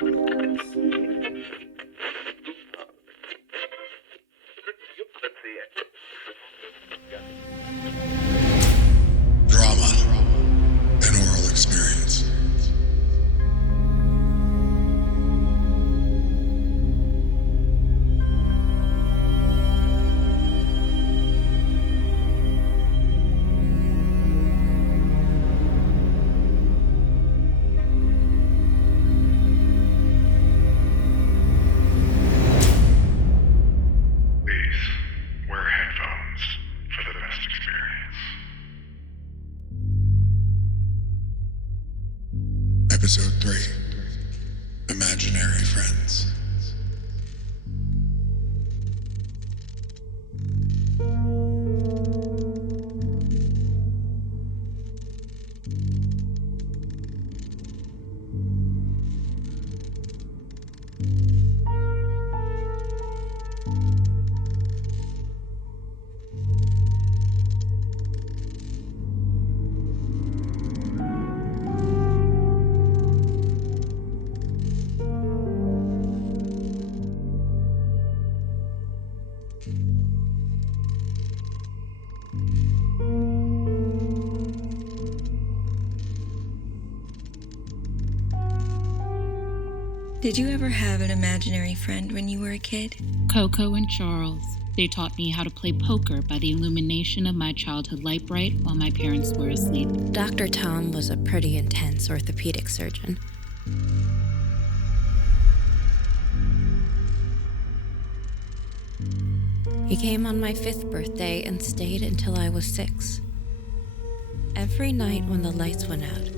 Drama, an oral experience. Please wear headphones for the best experience. Episode 3, Imaginary Friends. Did you ever have an imaginary friend when you were a kid? Coco and Charles. They taught me how to play poker by the illumination of my childhood light bright while my parents were asleep. Dr. Tom was a pretty intense orthopedic surgeon. He came on my 5th birthday and stayed until I was 6. Every night when the lights went out,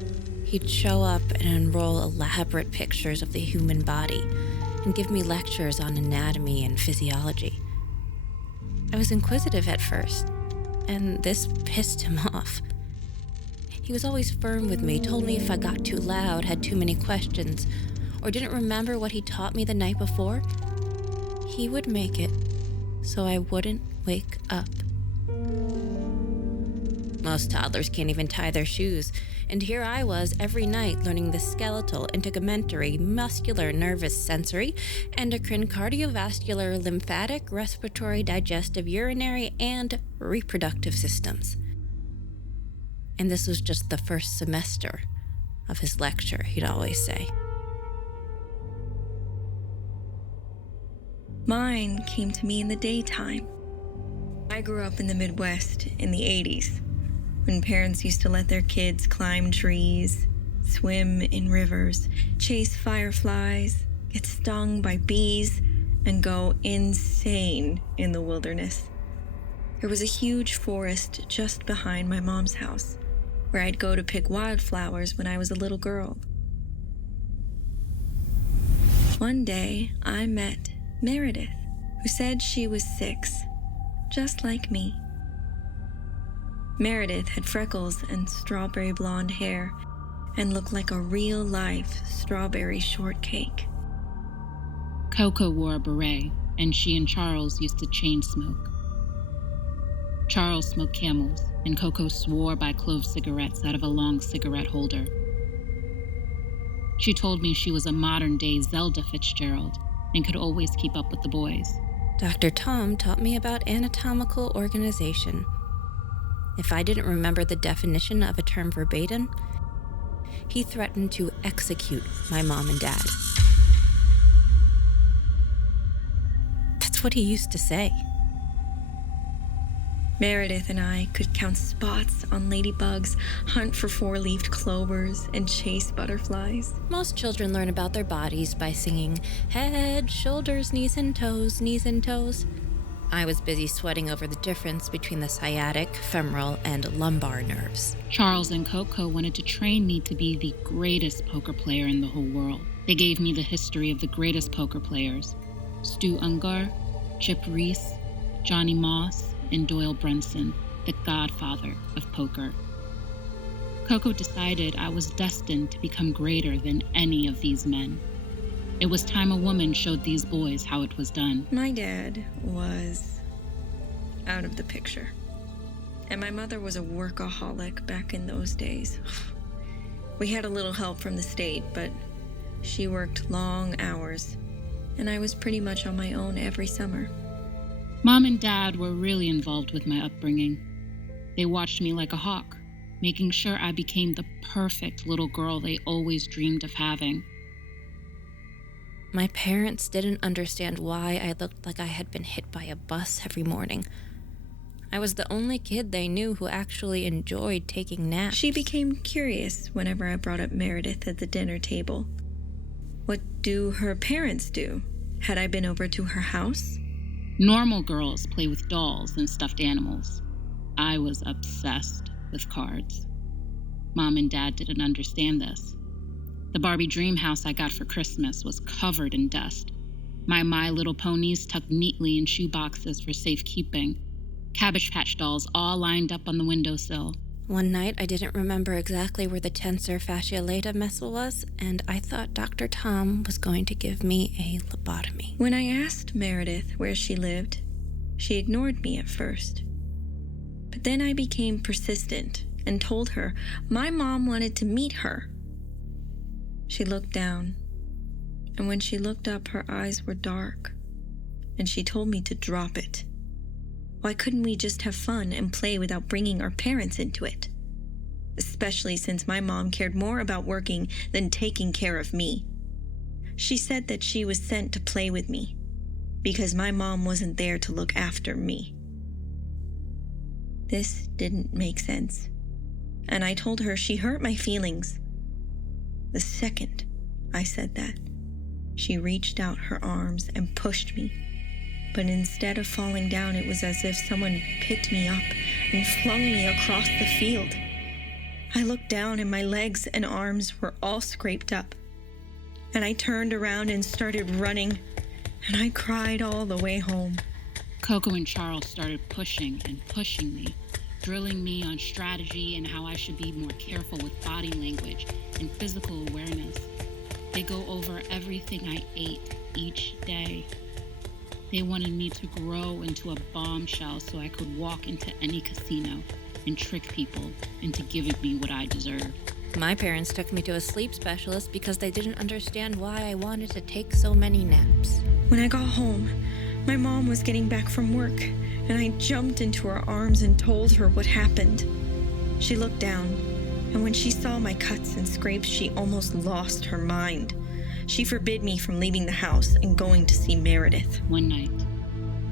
he'd show up and unroll elaborate pictures of the human body and give me lectures on anatomy and physiology. I was inquisitive at first, and this pissed him off. He was always firm with me, told me if I got too loud, had too many questions, or didn't remember what he taught me the night before, he would make it so I wouldn't wake up. Most toddlers can't even tie their shoes, and here I was every night learning the skeletal, integumentary, muscular, nervous, sensory, endocrine, cardiovascular, lymphatic, respiratory, digestive, urinary, and reproductive systems. And this was just the first semester of his lecture, he'd always say. Mine came to me in the daytime. I grew up in the Midwest in the 80s, when parents used to let their kids climb trees, swim in rivers, chase fireflies, get stung by bees, and go insane in the wilderness. There was a huge forest just behind my mom's house, where I'd go to pick wildflowers when I was a little girl. One day, I met Meredith, who said she was 6, just like me. Meredith had freckles and strawberry blonde hair and looked like a real-life strawberry shortcake. Coco wore a beret, and she and Charles used to chain smoke. Charles smoked Camels, and Coco swore by clove cigarettes out of a long cigarette holder. She told me she was a modern-day Zelda Fitzgerald and could always keep up with the boys. Dr. Tom taught me about anatomical organization. If I didn't remember the definition of a term verbatim, he threatened to execute my mom and dad. That's what he used to say. Meredith and I could count spots on ladybugs, hunt for 4-leaved clovers, and chase butterflies. Most children learn about their bodies by singing head, shoulders, knees and toes, knees and toes. I was busy sweating over the difference between the sciatic, femoral, and lumbar nerves. Charles and Coco wanted to train me to be the greatest poker player in the whole world. They gave me the history of the greatest poker players: Stu Ungar, Chip Reese, Johnny Moss, and Doyle Brunson, the godfather of poker. Coco decided I was destined to become greater than any of these men. It was time a woman showed these boys how it was done. My dad was out of the picture, and my mother was a workaholic back in those days. We had a little help from the state, but she worked long hours, and I was pretty much on my own every summer. Mom and Dad were really involved with my upbringing. They watched me like a hawk, making sure I became the perfect little girl they always dreamed of having. My parents didn't understand why I looked like I had been hit by a bus every morning. I was the only kid they knew who actually enjoyed taking naps. She became curious whenever I brought up Meredith at the dinner table. What do her parents do? Had I been over to her house? Normal girls play with dolls and stuffed animals. I was obsessed with cards. Mom and Dad didn't understand this. The Barbie dream house I got for Christmas was covered in dust. My Little Ponies tucked neatly in shoe boxes for safekeeping. Cabbage Patch dolls all lined up on the windowsill. One night, I didn't remember exactly where the tensor fascia lata muscle was, and I thought Dr. Tom was going to give me a lobotomy. When I asked Meredith where she lived, she ignored me at first. But then I became persistent and told her my mom wanted to meet her. She looked down, and when she looked up, her eyes were dark, and she told me to drop it. Why couldn't we just have fun and play without bringing our parents into it? Especially since my mom cared more about working than taking care of me. She said that she was sent to play with me because my mom wasn't there to look after me. This didn't make sense, and I told her she hurt my feelings. The second I said that, she reached out her arms and pushed me. But instead of falling down, it was as if someone picked me up and flung me across the field. I looked down and my legs and arms were all scraped up. And I turned around and started running, and I cried all the way home. Coco and Charles started pushing and pushing me, drilling me on strategy and how I should be more careful with body language and physical awareness. They go over everything I ate each day. They wanted me to grow into a bombshell so I could walk into any casino and trick people into giving me what I deserved. My parents took me to a sleep specialist because they didn't understand why I wanted to take so many naps. When I got home, my mom was getting back from work, and I jumped into her arms and told her what happened. She looked down, and when she saw my cuts and scrapes, she almost lost her mind. She forbid me from leaving the house and going to see Meredith. One night,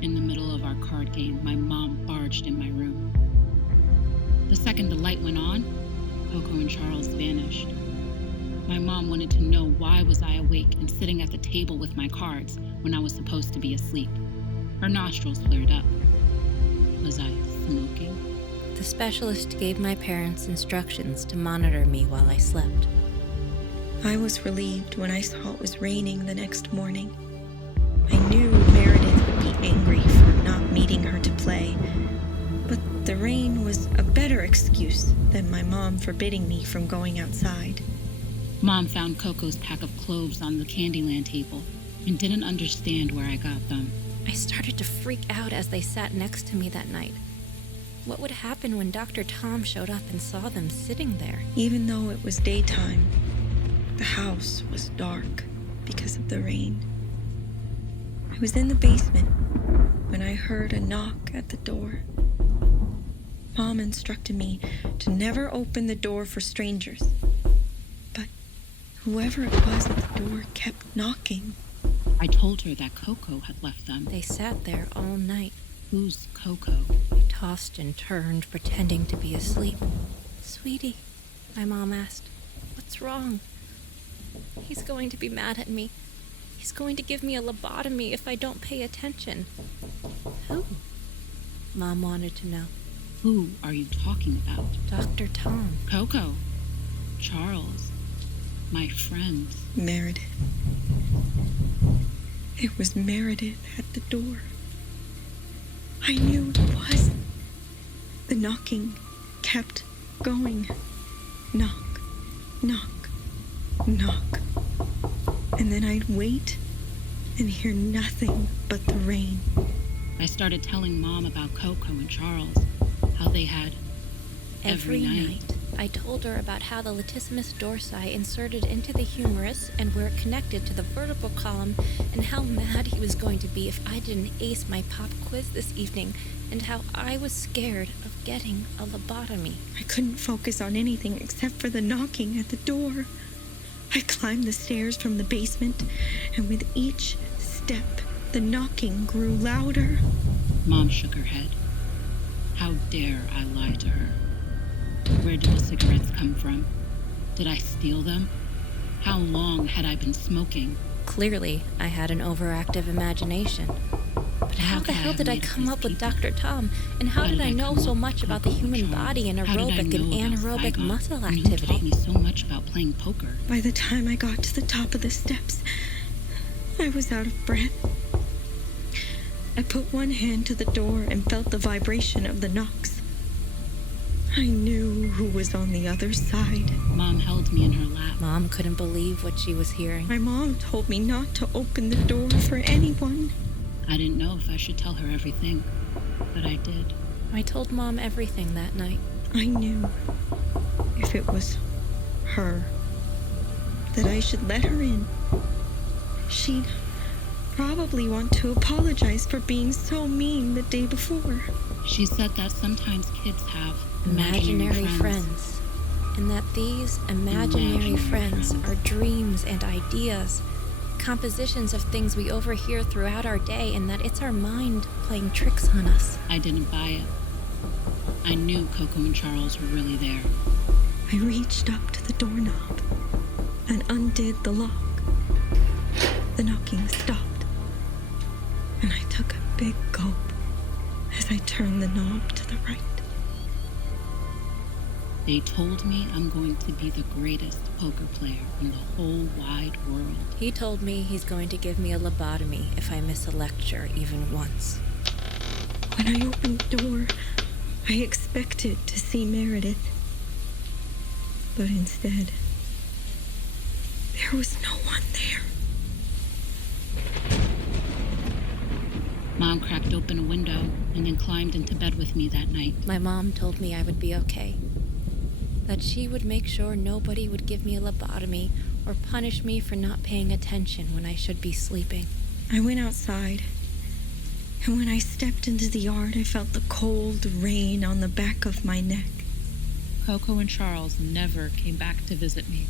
in the middle of our card game, my mom barged in my room. The second the light went on, Coco and Charles vanished. My mom wanted to know why was I awake and sitting at the table with my cards when I was supposed to be asleep. Her nostrils flared up. Was I smoking? The specialist gave my parents instructions to monitor me while I slept. I was relieved when I saw it was raining the next morning. I knew Meredith would be angry for not meeting her to play, but the rain was a better excuse than my mom forbidding me from going outside. Mom found Coco's pack of cloves on the Candyland table and didn't understand where I got them. I started to freak out as they sat next to me that night. What would happen when Dr. Tom showed up and saw them sitting there? Even though it was daytime, the house was dark because of the rain. I was in the basement when I heard a knock at the door. Mom instructed me to never open the door for strangers, but whoever it was at the door kept knocking. I told her that Coco had left them. They sat there all night. Who's Coco? I tossed and turned, pretending to be asleep. "Sweetie," my mom asked, "what's wrong?" "He's going to be mad at me. He's going to give me a lobotomy if I don't pay attention." "Who?" Mom wanted to know. Who are you talking about? Dr. Tom. Coco. Charles. My friends. Meredith. It was Meredith at the door. I knew it was. The knocking kept going. Knock, knock, knock. And then I'd wait and hear nothing but the rain. I started telling Mom about Coco and Charles, how they had every night I told her about how the latissimus dorsi inserted into the humerus and where it connected to the vertebral column, and how mad he was going to be if I didn't ace my pop quiz this evening, and how I was scared of getting a lobotomy. I couldn't focus on anything except for the knocking at the door. I climbed the stairs from the basement, and with each step, the knocking grew louder. Mom shook her head. How dare I lie to her? Where did the cigarettes come from? Did I steal them? How long had I been smoking? Clearly, I had an overactive imagination. But how the hell did I come up with Dr. Tom? And how did I know so much about the human body and aerobic and anaerobic muscle activity? You taught me so much about playing poker. By the time I got to the top of the steps, I was out of breath. I put one hand to the door and felt the vibration of the knocks. I knew who was on the other side. Mom held me in her lap. Mom couldn't believe what she was hearing. My mom told me not to open the door for anyone. I didn't know if I should tell her everything, but I did. I told Mom everything that night. I knew if it was her, that I should let her in. She'd probably want to apologize for being so mean the day before. She said that sometimes kids have imaginary friends, and that these imaginary friends are dreams and ideas, compositions of things we overhear throughout our day, and that it's our mind playing tricks on us. I didn't buy it. I knew Coco and Charles were really there. I reached up to the doorknob and undid the lock. The knocking stopped, and I took a big gulp as I turned the knob to the right. They told me I'm going to be the greatest poker player in the whole wide world. He told me he's going to give me a lobotomy if I miss a lecture even once. When I opened the door, I expected to see Meredith. But instead, there was no one there. Mom cracked open a window and then climbed into bed with me that night. My mom told me I would be okay. That she would make sure nobody would give me a lobotomy or punish me for not paying attention when I should be sleeping. I went outside, and when I stepped into the yard, I felt the cold rain on the back of my neck. Coco and Charles never came back to visit me.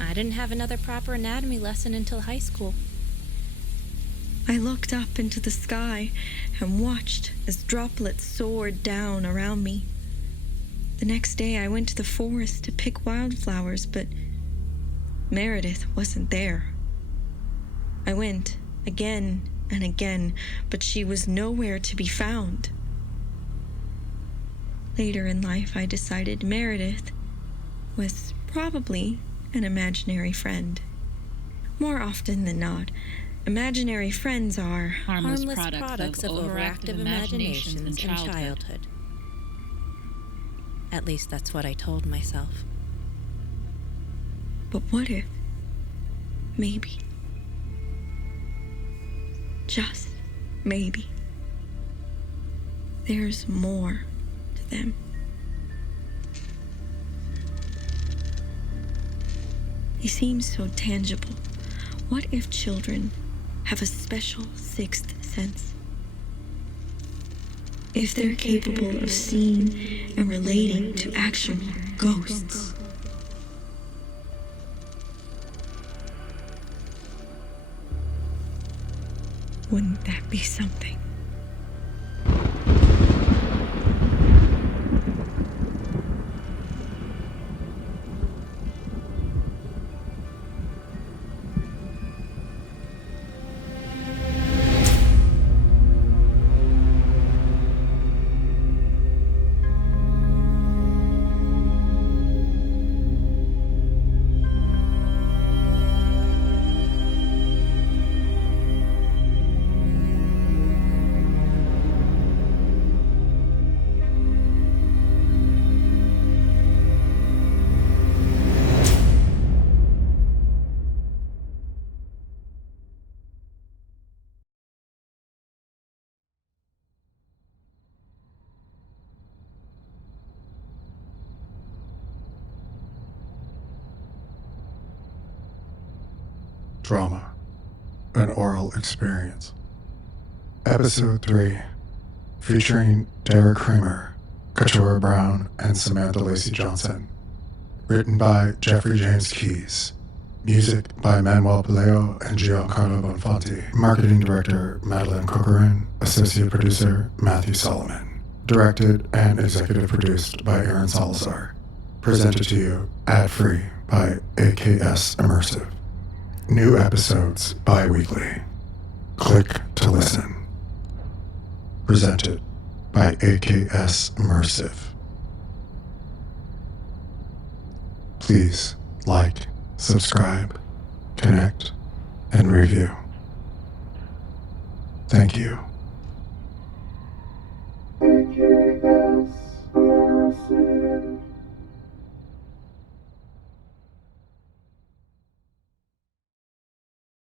I didn't have another proper anatomy lesson until high school. I looked up into the sky and watched as droplets soared down around me. The next day, I went to the forest to pick wildflowers, but Meredith wasn't there. I went again and again, but she was nowhere to be found. Later in life, I decided Meredith was probably an imaginary friend. More often than not, imaginary friends are harmless products of overactive imaginations in childhood. At least that's what I told myself. But what if, maybe, just maybe, there's more to them? He seems so tangible. What if children have a special sixth sense? If they're capable of seeing and relating to actual ghosts. Wouldn't that be something? Drama, an Aural experience. Episode 3, featuring Dara Kramer, Caturah Brown, and Samantha Lacey Johnson. Written by Jeffrey James Keyes. Music by Manuel Pelayo and Giancarlo Bonfanti. Marketing Director Madeline Corcoran. Associate Producer Matthew Solomon. Directed and executive produced by Aaron Salazar. Presented to you ad-free by AKS Immersive. New episodes bi-weekly. Click to listen. Presented by AKS Immersive. Please like, subscribe, connect, and review. Thank you.